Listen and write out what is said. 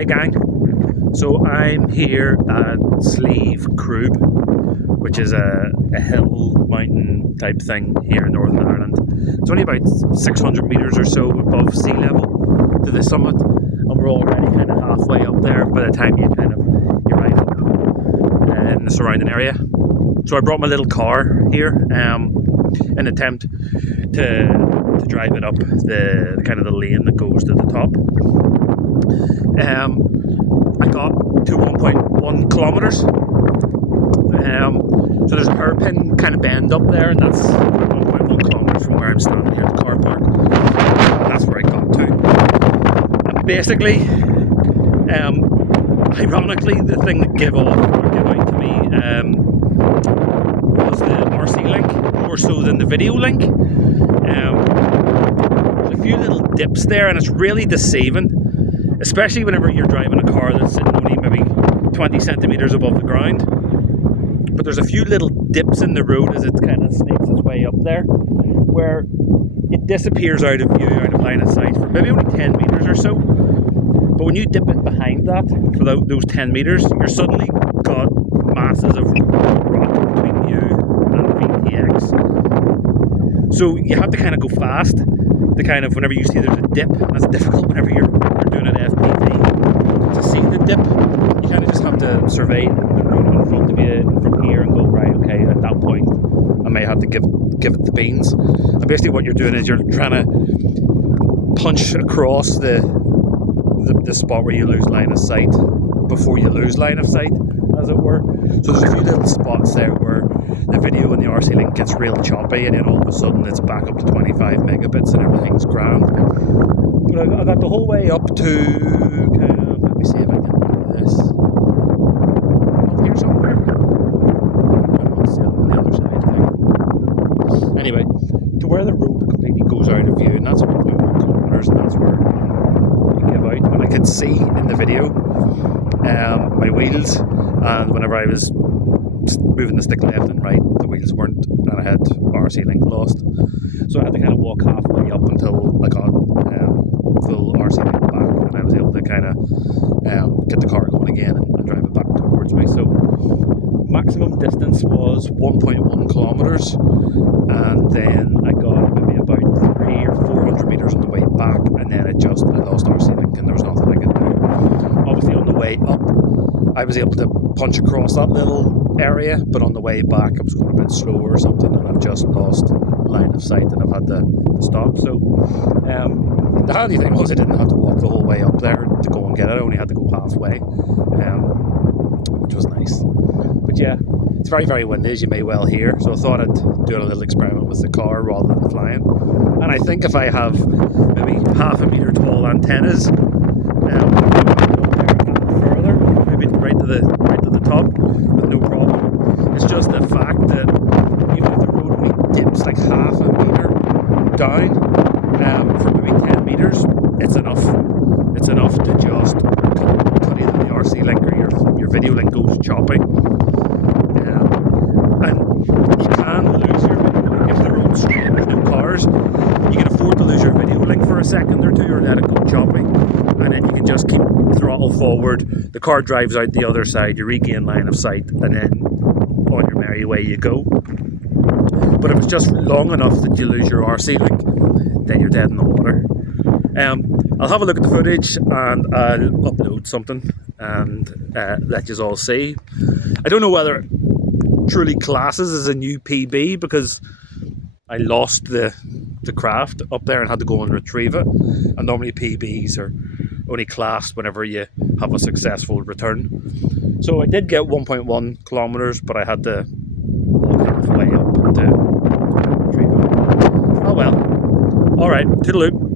Hey gang, so I'm here at Slieve Crúb, which is a hill mountain type thing here in Northern Ireland. It's only about 600 metres or so above sea level to the summit, and we're already kind of halfway up there by the time you arrive up in the surrounding area. So I brought my little car here in an attempt to drive it up the kind of the lane that goes to the top. I got to 1.1 kilometres. So there's a hairpin kind of bend up there, and that's 1.1 kilometres from where I'm standing here at the car park. And that's where I got to. And basically, ironically, the thing that gave out to me was the RC link, more so than the video link. There's a few little dips there, and it's really deceiving, especially whenever you're driving a car that's sitting only maybe 20 centimetres above the ground. But there's a few little dips in the road as it kind of snakes its way up there, where it disappears out of view, out of line of sight for maybe only 10 metres or so. But when you dip in behind that for those 10 metres, you're suddenly got masses of rock between you and the VTX. So you have to kind of go fast to kind of, whenever you see there's a dip, and that's difficult whenever you're doing an FPV, to see the dip. You kind of just have to survey the road in front of you from here and go, right, okay, at that point I may have to give it the beans. And basically what you're doing is you're trying to punch across the spot where you lose line of sight before you lose line of sight, as it were. So there's a few little spots there where the video and the RC link gets real choppy, and then all of a sudden it's back up to 25 megabits and everything's grand. But I got the whole way up to kind of, let me see if I can do this. Up here somewhere. No, it's on the other side, I think. Anyway, to where the road completely goes out of view, and that's 1.1 kilometres, and that's where you give out. And I could see in the video my wheels, and whenever I was moving the stick left and right, the wheels weren't, and I had RC link lost. So I had to kind of walk halfway up until I got full RC link back, and I was able to kind of get the car going again and drive it back towards me. So maximum distance was 1.1 kilometres, and then I got maybe about 300 or 400 metres on the way back, and then I lost RC link and there was nothing I could do. Obviously on the way up I was able to punch across that little area, but on the way back I was going a bit slower or something, and I've just lost line of sight and I've had to stop. So the handy thing was I didn't have to walk the whole way up there to go and get it. I only had to go halfway, which was nice. But yeah, it's very, very windy, as you may well hear, so I thought I'd do a little experiment with the car rather than flying. And I think if I have maybe half a metre tall antennas, further, maybe right to the top with no problem. It's just the fact that even if the road only dips like half a metre down for maybe 10 metres, it's enough to just cut either the RC link or your video link goes choppy. And you can lose your video link if the road's straight and there's no cars. You can afford to lose your video link for a second or two, or let it go choppy, and then you can just keep throttle forward. The car drives out the other side, you regain line of sight, and then on your merry way you go. But if it's just long enough that you lose your RC link, then you're dead in the water. I'll have a look at the footage and I'll upload something and let you all see. I don't know whether it truly classes as a new PB, because I lost the craft up there and had to go and retrieve it, and normally PBs are only classed whenever you have a successful return. So I did get 1.1 kilometres, but I had to walk halfway up to retrieve it. Oh well. Alright, toodaloo.